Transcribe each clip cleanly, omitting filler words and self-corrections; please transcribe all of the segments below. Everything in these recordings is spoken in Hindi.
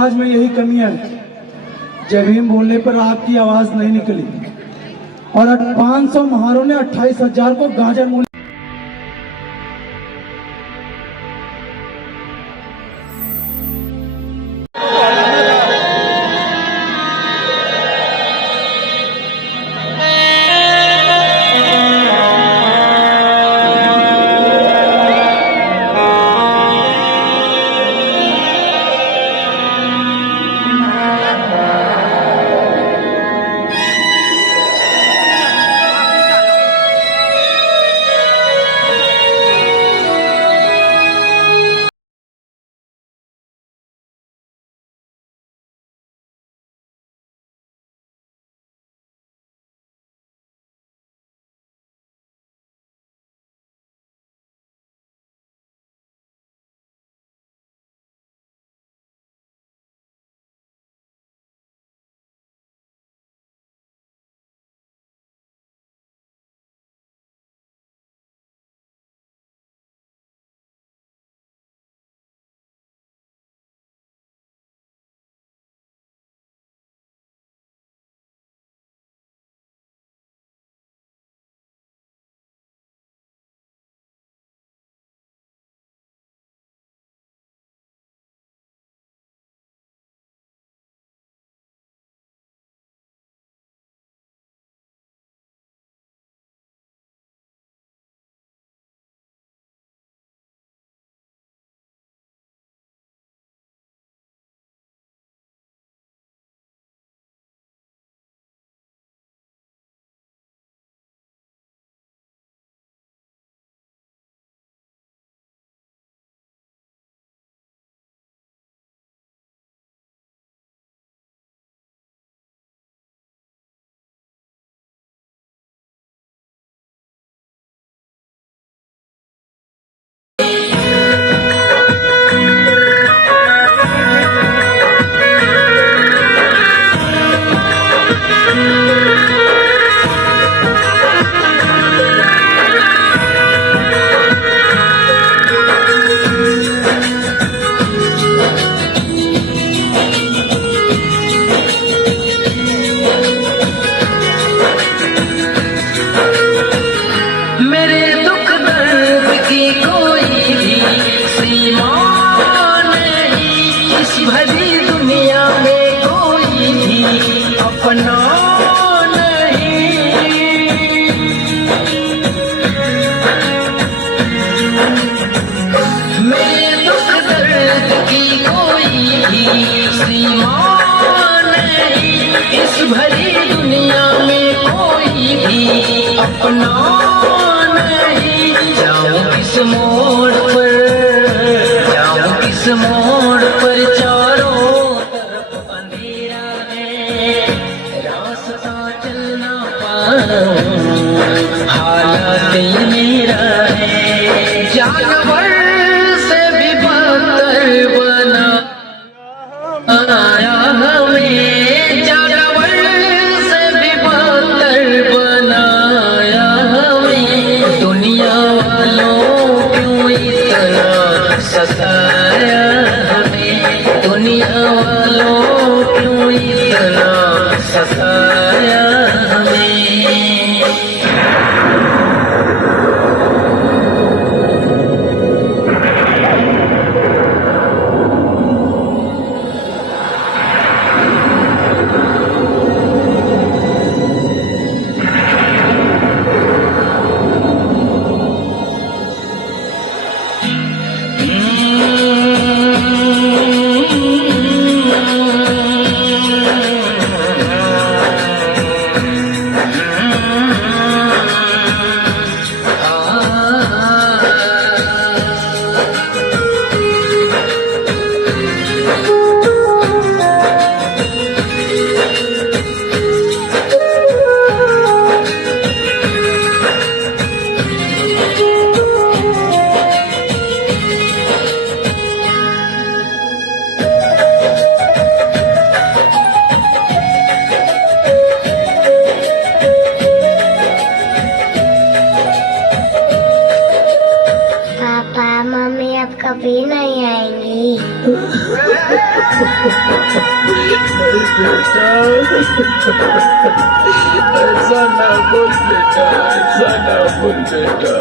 समाज में यही कमी है, जय भीम बोलने पर आपकी आवाज नहीं निकली। और 500 महारों ने 28,000 को गांजा मूल्य अपना नहीं। जाऊं किस मोड़ पर, जाऊं किस मोड़ पर, चारों तरफ अंधेरा है, रास्ता चलना पाऊं, हालात मेरा है। जानवर से भी बदतर बनाया हमें, जानवर से भी बदतर बनाया हमें। दुनिया वालों क्यों इतना सताया हमें, दुनिया वालों क्यों इतना सताया हमें। ऐसा ना बोल बेटा, ऐसा ना बोल बेटा।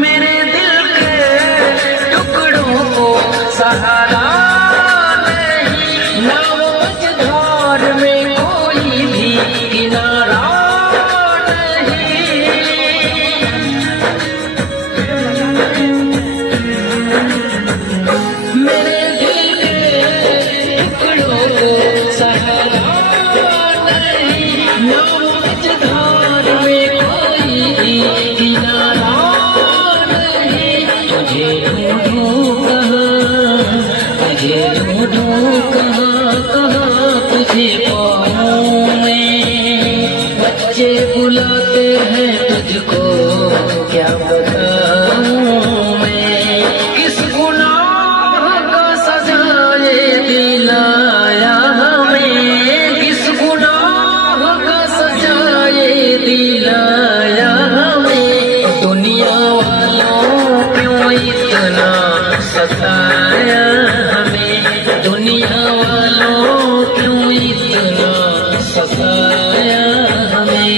मेरे दिल के टुकड़ों को सहारा नहीं, ना वो मझधार में कोई भी किनारा नहीं। मेरे दिल के टुकड़ों को सहारा नहीं, ना वो मझधार में कोई भी किनारा तुझे ढूंढूं कहाँ कहाँ तुझे पाऊं मैं। बच्चे बुलाते हैं तुझको, क्या बताऊं मैं। किस गुनाह का सजा ये दिलाया हमें, किस गुनाह का सजा ये दिलाया हमें। दुनिया वालों क्यों इतना सताया हमें, दुनिया वालों क्यों इतना सताया हमें।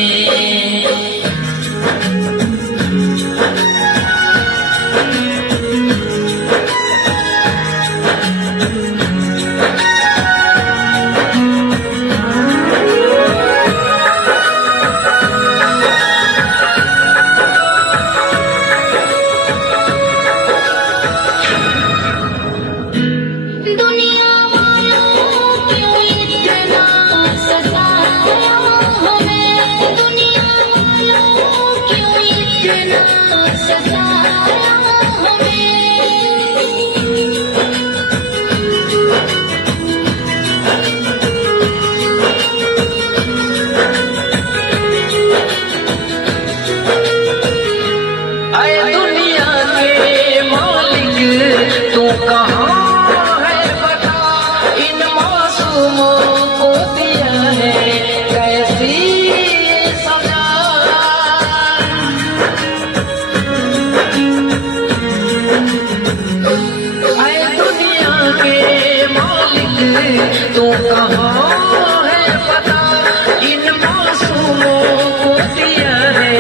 दुनिया वालों क्यों इतना सताया हमें, दुनिया वालों क्यों इतना सताया हमें। आए दुनिया के मालिक तू कहाँ है बता, इन मासूमों को दिया है कैसी ये सजा। आए दुनिया के मालिक तू कहाँ है बता, इन मासूमों को दिया है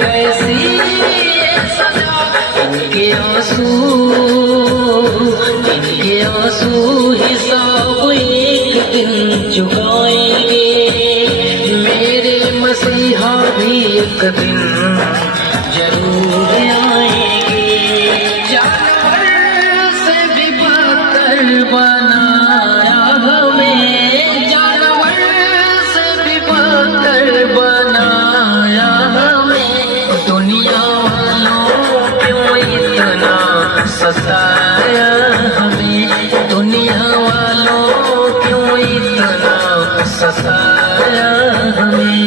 कैसी ये सजा। इनके आंसू हिसाब एक दिन चुकाएंगे, मेरे मसीहा भी एक दिन जरूर आएंगे। जानवर से भी बदतर बनाया हमें, जानवर से भी बदतर बनाया हमें। दुनिया वालों क्यों इतना सताया हमें, दुनिया वालों क्यों इतना सताया हमें।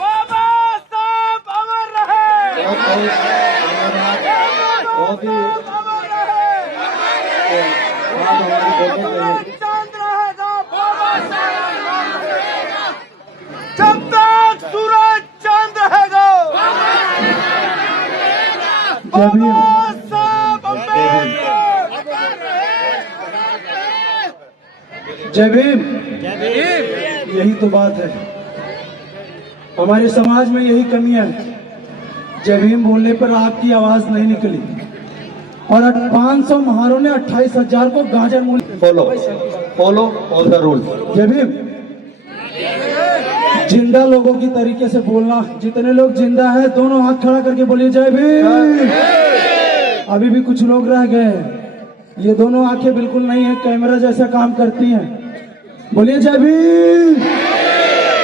बाबा साहब अमर रहे, अमर रहे, चांद रहेगा, बाबा साहब जब तक सूरज चांद रहेगा, बाबा साहब जय भीम। यही तो बात है, हमारे समाज में यही कमी है। जय भीम बोलने पर आपकी आवाज नहीं निकली और 500 महारों ने 28,000 को गांजा मूल। Follow all the rule. जय भीम। जिंदा लोगों की तरीके से बोलना, जितने लोग जिंदा हैं दोनों हाथ खड़ा करके बोलिए जय भीम। अभी भी कुछ लोग रह गए हैं, ये दोनों आंखें बिल्कुल नहीं है, कैमरा जैसा काम करती हैं। बोलिए जय भीम,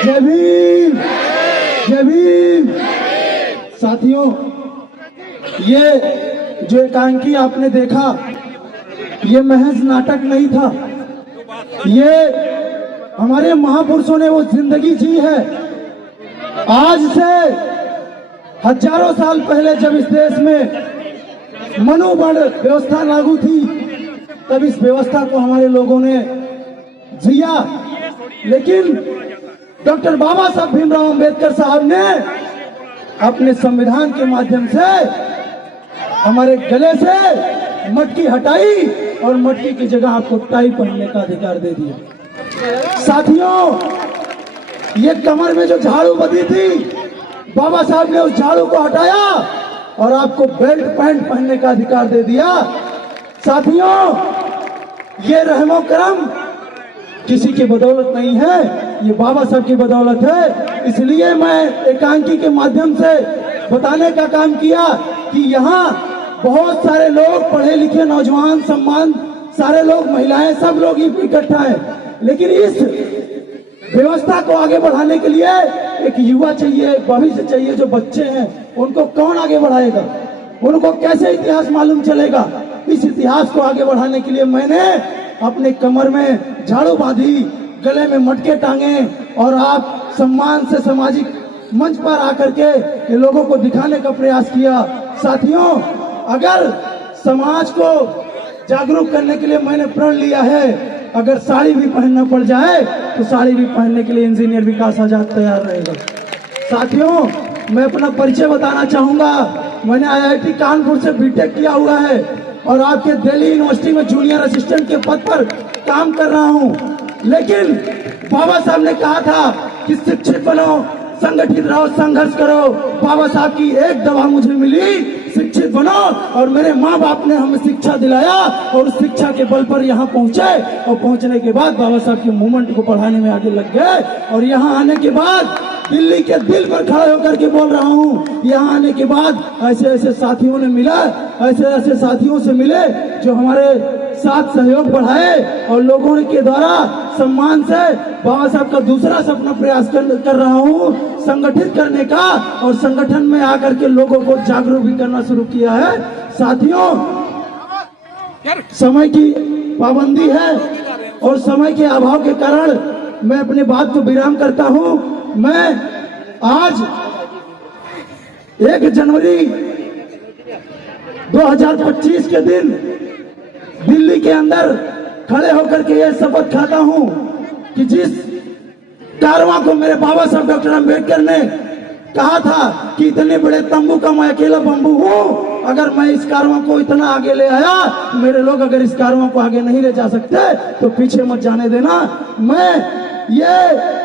जय भीम, जय भीम। साथियों, ये जो एकांकी आपने देखा, ये महज नाटक नहीं था, ये हमारे महापुरुषों ने वो जिंदगी जी है। आज से हजारों साल पहले जब इस देश में मनोबल व्यवस्था लागू थी, तब इस व्यवस्था को हमारे लोगों ने जिया। लेकिन डॉक्टर बाबा साहब भीमराव अंबेडकर साहब ने अपने संविधान के माध्यम से हमारे गले से मटकी हटाई और मटकी की जगह आपको टाई पहनने का अधिकार दे दिया। साथियों, ये कमर में जो झाड़ू बंधी थी, बाबा साहब ने उस झाड़ू को हटाया और आपको बेल्ट पैंट पहनने का अधिकार दे दिया। साथियों, ये रहमो करम किसी की बदौलत नहीं है, ये बाबा साहब की बदौलत है। इसलिए मैं एकांकी के माध्यम से बताने का काम किया कि यहाँ बहुत सारे लोग, पढ़े लिखे नौजवान, सम्मान, सारे लोग, महिलाएं, सब लोग इकट्ठा हैं। लेकिन इस व्यवस्था को आगे बढ़ाने के लिए एक युवा चाहिए, एक भविष्य चाहिए। जो बच्चे हैं उनको कौन आगे बढ़ाएगा? उनको कैसे इतिहास मालूम चलेगा? इस इतिहास को आगे बढ़ाने के लिए मैंने अपने कमर में झाड़ू बांधी, गले में मटके टांगे और आप सम्मान से सामाजिक मंच पर आकर के ये लोगों को दिखाने का प्रयास किया। साथियों, अगर समाज को जागरूक करने के लिए मैंने प्रण लिया है, अगर साड़ी भी पहनना पड़ जाए तो साड़ी भी पहनने के लिए इंजीनियर विकास आजाद तैयार रहेगा। साथियों, मैं अपना परिचय बताना चाहूंगा। मैंने IIT कानपुर से बीटेक किया हुआ है और आपके दिल्ली यूनिवर्सिटी में जूनियर असिस्टेंट के पद पर काम कर रहा हूं। लेकिन बाबा साहब ने कहा था कि शिक्षित बनो, संगठित रहो, संघर्ष करो। बाबा साहब की एक दवा मुझे मिली, शिक्षित बनो, और मेरे माँ बाप ने हमें शिक्षा दिलाया और उस शिक्षा के बल पर यहाँ पहुंचे। और पहुंचने के बाद बाबा साहब के मूवमेंट को पढ़ाने में आगे लग गए और यहाँ आने के बाद दिल्ली के दिल पर खड़े होकर के बोल रहा हूँ। यहाँ आने के बाद ऐसे ऐसे साथियों ने मिला, ऐसे ऐसे साथियों से मिले जो हमारे साथ सहयोग बढ़ाए और लोगों के द्वारा सम्मान से बाबा साहब का दूसरा सपना प्रयास कर रहा हूँ, संगठित करने का, और संगठन में आकर के लोगों को जागरूक भी करना शुरू किया है। साथियों, समय की पाबंदी है और समय के अभाव के कारण मैं अपने बात को विराम करता हूँ। मैं आज 1 जनवरी 2025 के दिन दिल्ली के अंदर खड़े होकर के यह शपथ खाता हूं कि जिस कारवां को मेरे बाबा साहब डॉक्टर अंबेडकर ने कहा था कि इतने बड़े तंबू का मैं अकेला बम्बू हूं, अगर मैं इस कारवां को इतना आगे ले आया, मेरे लोग अगर इस कारवां को आगे नहीं ले जा सकते तो पीछे मत जाने देना। मैं ये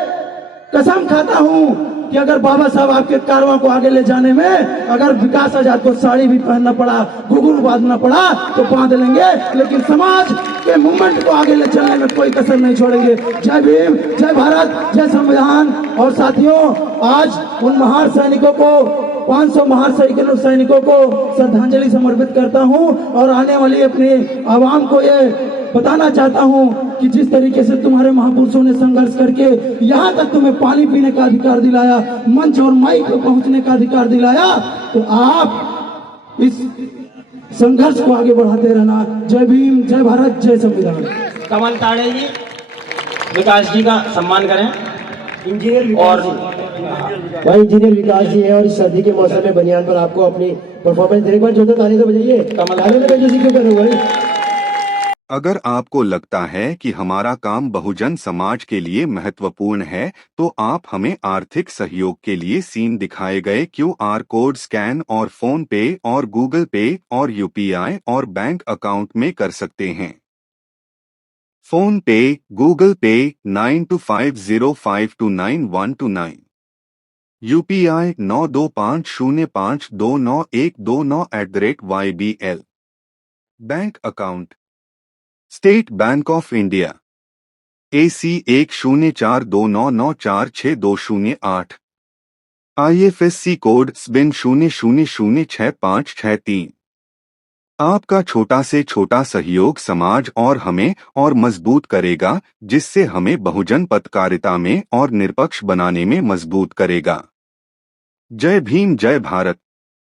कसम खाता हूं कि अगर बाबा साहब आपके कारवां को आगे ले जाने में अगर विकास आजाद को साड़ी भी पहनना पड़ा, घुंघरू बांधना पड़ा तो बांध लेंगे, लेकिन समाज के मूवमेंट को आगे ले चलने में कोई कसर नहीं छोड़ेंगे। जय भीम, जय भारत, जय संविधान। और साथियों, आज उन महान सैनिकों को, 500 महान सैनिकों को श्रद्धांजलि समर्पित करता हूं और आने वाली अपनी आवाम को ये बताना चाहता हूं कि जिस तरीके से तुम्हारे महापुरुषों ने संघर्ष करके यहाँ तक तुम्हें पानी पीने का अधिकार दिलाया, मंच और माइक पर पहुंचने का अधिकार दिलाया, तो आप इस संघर्ष को आगे बढ़ाते रहना। जय भीम, जय भारत, जय संविधान। कमल ताड़े जी, विकास जी का सम्मान करें। इंजीनियर और भाई इंजीनियर विकास जी है और इस सर्दी के मौसम में बनियान पर आपको अपनी परफॉर्मेंस देने के बाद जोरदार ताली तो बजाइए। ताली में कंजूसी क्यों कर रहे हो भाई? अगर आपको लगता है कि हमारा काम बहुजन समाज के लिए महत्वपूर्ण है, तो आप हमें आर्थिक सहयोग के लिए सीन दिखाए गए QR कोड स्कैन और फोन पे और गूगल पे और UPI और बैंक अकाउंट में कर सकते हैं। फोन पे, गूगल पे 9250529129, UPI 9250529129@YBL। Bank account state bank of India AC 1042994628, IFSC code SBIN 00066563। आपका छोटा से छोटा सहयोग समाज और हमें और मजबूत करेगा, जिससे हमें बहुजन पत्रकारिता में और निष्पक्ष बनाने में मजबूत करेगा। जय भीम, जय भारत।